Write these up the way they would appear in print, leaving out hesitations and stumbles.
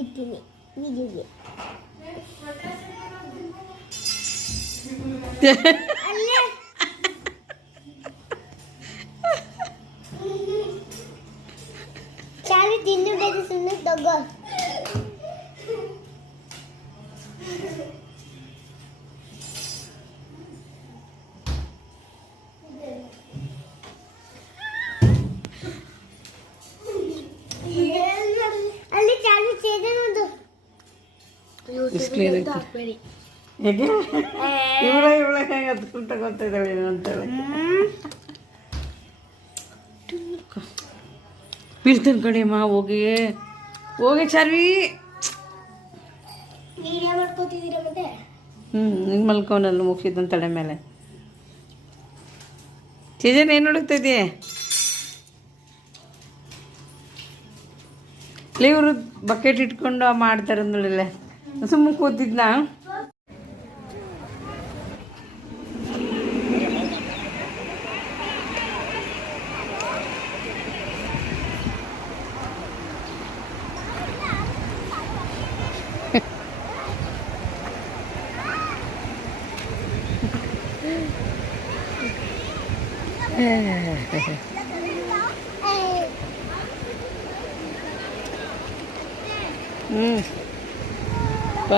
ತೆಗಿತೀನಿ ನಿಜಿಗೆ ಅಲ್ಲೇ ಚಾವಿ ತಿನ್ನಬೇಕು ಸುಮ್ಮನೆ ತಗೋ ಅಲ್ಲಿ ಚಾವಿ ಸೇದೆ ಒಂದು ಹಾಕ್ಬೇಡಿ ಹೇಗೆ ಇವಳ ಹೆಂಗೆ ಹತ್ಕೊಂಡು ತಗೊಳ್ತಿದ್ದಾಳೆ ಏನು ಅಂತೇಳಿ ಬೀಳ್ತಾನೆ ಕಡೆಯಮ್ಮ ಹೋಗಿ ಹೋಗಿ ಚಾರ್ವಿ ವಿಡಿಯೋ ಮಾಡ್ಕೋತಿದ್ದೀರಾ ಮತ್ತೆ ನಿಂಗೆ ಮಲ್ಕೊಂಡಲ್ಲ ಮುಗಿಸಿದ್ದಂತ ತಲೆ ಮೇಲೆ ಚೇಜನ್ ಏನು ಹುಡುಕ್ತಿದ್ದೆ ಇವರು ಬಕೆಟ್ ಇಟ್ಕೊಂಡು ಮಾಡ್ತಾರೆ ನೋಡಿಲ್ಲ ಸುಮ್ಮನೆ ಕೂತಿದ್ನಾ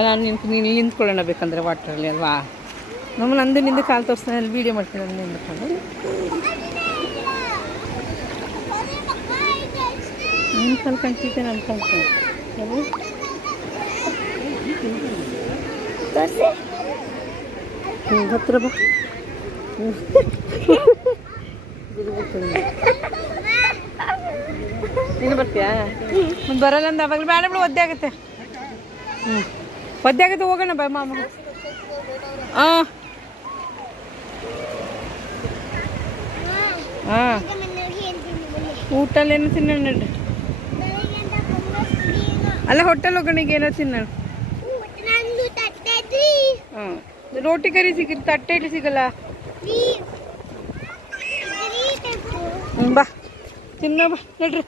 ನಾನು ನೀನು ನಿಂತ್ಕೊಳ್ಳೋಣ ಬೇಕಂದ್ರೆ ವಾಟ್ರಲ್ಲಿ ಅಲ್ವಾ ನಮ್ಮ ನಂದು ನಿಂದು ಕಾಲು ತೋರಿಸ್ತಾನೆ ಅಲ್ಲಿ ವೀಡಿಯೋ ಮಾಡ್ತೀನಿ ಅಲ್ಲಿ ನಿಂತ್ಕೊಂಡು ನಿನ್ನ ಕಾಲು ಕಾಣ್ತಿದ್ದೆ ನನ್ನ ಕಾಣ್ತೇನೆ ಹತ್ರ ಬಾ ನೀನು ಬರ್ತೀಯಾ ಒಂದು ಬರಲ್ಲ ಅಂದ ಅವಾಗಲೂ ಬೇಡ ಬಿಡು ಒದ್ದೆ ಆಗುತ್ತೆ ಒದ್ದೆ ಆಗುತ್ತೆ ಹೋಗೋಣ ಬಾ ಮಾಮ ಹಾಂ ಹಾಂ ಊಟಲ್ಲೇನು ತಿನ್ನೋಣ ನಡ್ರಿ ಅಲ್ಲ ಹೋಟೆಲ್ ಹೋಗೋಣ ಈಗ ಏನೋ ತಿನ್ನೋಣ ಹಾಂ ರೋಟಿ ಕರಿ ಸಿಗಿರ್ ತಟ್ಟೆ ಇಡ್ಲಿ ಸಿಗಲ್ಲ ಬಾ ತಿನ್ನೋ ಬಾ ನಡ್ರಿ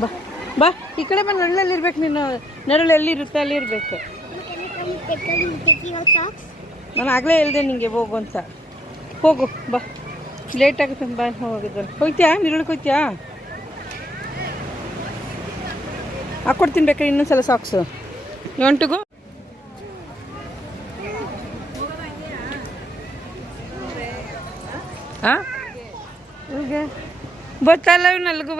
ಬಾ ಬಾ ಈ ಕಡೆ ಬಾ ನೆರಳಲ್ಲಿ ಇರ್ಬೇಕು ನೀನು ನೆರಳು ಎಲ್ಲಿರುತ್ತೆ ಅಲ್ಲಿ ಇರಬೇಕು ನಾನು ಆಗಲೇ ಹೇಳ್ದೆ ನಿಂಗೆ ಹೋಗು ಅಂತ ಹೋಗು ಬಾ ಲೇಟ್ ಆಗುತ್ತೆ ಬಾ ಹೋಗಿದ್ದಲ್ಲಿ ಹೋಗ್ತೀಯಾ ನೆರಳಿಗೆ ಹೋಗ್ತೀಯಾ ಹಾಕ್ಕೊಡ್ತೀನಿ ಬೇಕಾದ್ರೆ ಇನ್ನೊಂದ್ಸಲ ಸಾಕ್ಸು ಒಂಟಿಗೂ ಹಾಂ ಇವ್ಗೆ ಗೊತ್ತಲ್ಲ ಇವ್ ನಲ್ಗೂ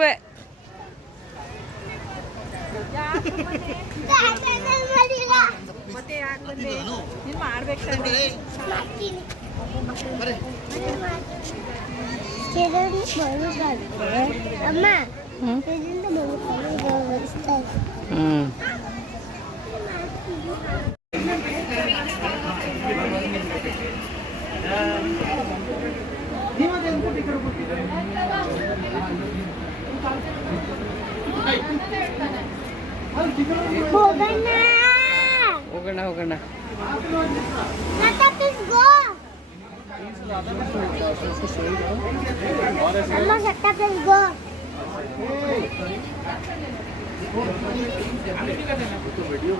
ಅಮ್ಮ ಹೋಗೋಣ ಹೋಗೋಣ वीडियो